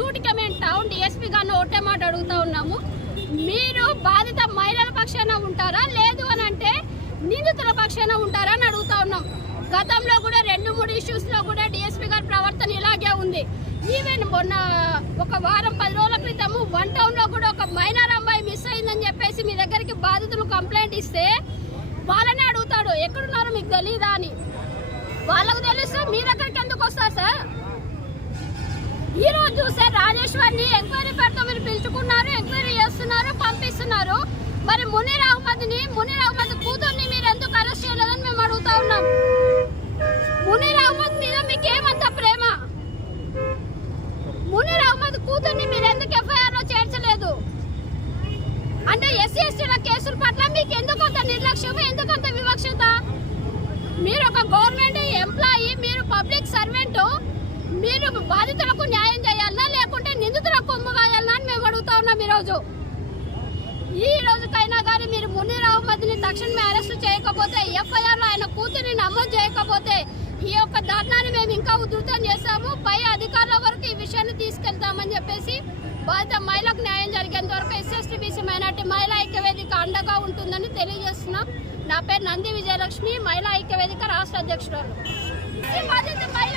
సూటిగా మేము town DSP గారిని ఒకటే మాట అడుగుతా ఉన్నాము. మీరు బాధిత మహిళల పక్షాన ఉంటారా? లేదు అని అంటే నిందితుల పక్షాన ఉంటారా అని అడుగుతా ఉన్నాం. గతంలో కూడా రెండు మూడు ఇష్యూస్లో కూడా డిఎస్పీ గారి ప్రవర్తన ఇలాగే ఉంది. ఈవెన్ మొన్న ఒక వారం పది రోజుల క్రితము వన్ టౌన్లో కూడా ఒక మైనర్ అమ్మాయి మిస్ అయిందని చెప్పేసి మీ దగ్గరికి బాధితులు కంప్లైంట్ ఇస్తే వాళ్ళనే అడుగుతాడు. ఎక్కడున్నారో మీకు తెలియదా అని. వాళ్ళకు ఈ రోజు చూస్తే రాజేశ్వర్ని ఎంక్వైరీ పేరుతో మీరు పిలుచుకున్నారు ఎంక్వైరీ చేస్తున్నారు పంపిస్తున్నారు. మరి మునీర్ అహ్మద్ని మునీర్ అహ్మద్ కూతుర్ని మీరు ఎందుకు అరెస్ట్ చేయలేదని మేము అడుగుతా ఉన్నాం. మునీర్ అహ్మద్ మీద మీకు ఏమంత ప్రేమ? మునీర్ అహ్మద్ కూతుర్ని మీరు ఎందుకు ఎఫ్ఐఆర్లో మీరు బాధితులకు న్యాయం చేయాలనా? లేకుంటే నిందితులకు కొమ్ము అని మేము అడుగుతా ఉన్నాం ఈరోజు. ఈ రోజుకైనా కానీ మీరు మునీర్ అహ్మద్ని తక్షణమే అరెస్ట్ చేయకపోతే ఎఫ్ఐఆర్లో ఆయన కూతురిని నమోదు చేయకపోతే ఈ యొక్క ధర్నాన్ని మేము ఇంకా ఉధృతం చేస్తాము పై అధికారుల వరకు ఈ విషయాన్ని తీసుకెళ్తామని చెప్పేసి బాధిత మహిళకు న్యాయం జరిగేంత వరకు ఎస్ఎస్టీ బీసీ మైనార్టీ మహిళా ఐక్యవేదిక అండగా ఉంటుందని తెలియజేస్తున్నాం. నా పేరు నంది విజయలక్ష్మి మహిళా ఐక్యవేదిక రాష్ట్ర అధ్యక్షురాలు. బాధిత మహిళ